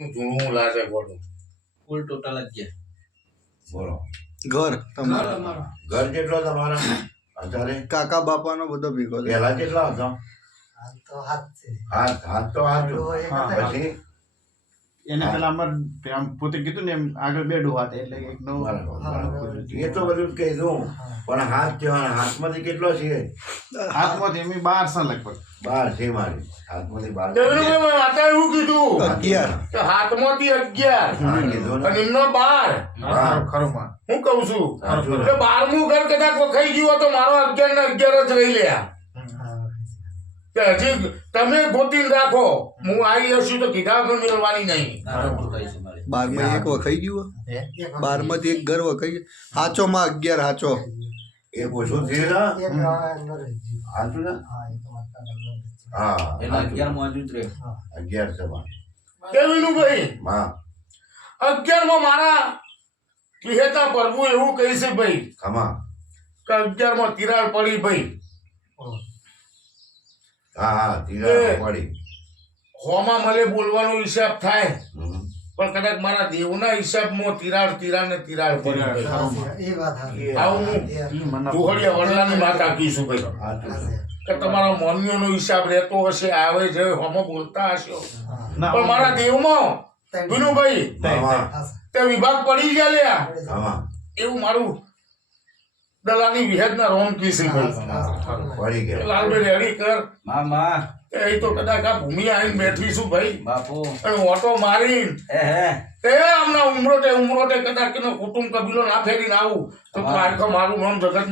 જૂનું લાગે ગોળું કુલ ટોટલ 11 બોલો ઘર તમારા ઘર કેટલો તમારા અત્યારે કાકા બાપાનો બધો ભેગો છે. પહેલા કેટલા હતો હાથ તો હાથ પછી એને પેલા અમાર આમ પોતે કીધું ને એમ આગળ બે ડોહા હતા એટલે એક નવો બરાબર. એ તો બધું જ કહી દઉં પણ હાથ કહેવાના હાથમાંથી કેટલો છે હાથમાંથી એમ 12 છે લગભગ 12 છે મારી હાથમાંથી 12 દેવરૂપભાઈ માતા એવું કીધું 11 કે હાથમાંથી 11 હા કીધું ને અને એમનો 12 હા. ખરું માં હું કહું છું સાચું કે 12મું ઘર કદાચ વખાઈ ગયું હોય તો મારો 11 ને 11 જ રહી લ્યા કે હજી તમે ગોતીને રાખો હું આવી હશું તો કીધા પણ મેળવાની નહીં નાનો થાય છે મારે 12 માં એક વખાઈ ગયું 12 માંથી એક ઘર વખાઈ ગયું હાચો માં 11 હાચો એ ઓછું થયું ને હાચું ને હા એના 11 માં હજુ જ રહે 11 છે માં દેવીનુભાઈ માં 11 માં મારા વિહેતા પ્રભુ એવું કહે છે ભાઈ ખમા કે 11 માં તિરાડ પડી ભાઈ હા હા તીરા પડી હોમાં મળે બોલવાનો હિસાબ થાય હમ. પણ કદાચ મારા દેવના હિસાબમાં તિરાડ ને તિરાડ પડી ભાઈ. આવું હું દુહડિયા વડલાની માતા કહીશું ભાઈ હાચું છે. કે તમારા મોનિયોનો હિસાબ રહેતો હશે આવે છે હોમાં બોલતા હશો ના પણ મારા દેવમાં વિનુભાઈ ખમા તે વિભાગ પડી ગયા લ્યા ખમા એવું મારું દલાની વિહેદના રોમ કીસી ભાઈ પડી ગયા લાલભાઈ રેડી કર મામા એ તો કદાચ આ ભૂમિ આવીને બેઠી છું ભાઈ બાપુ અને ઓટો મારીને હે એ આમના ઉમરોટે કદાચ એનો કુટુંબ કબીલો ના ફેરીને આવું તો આખો મારું નામ જગત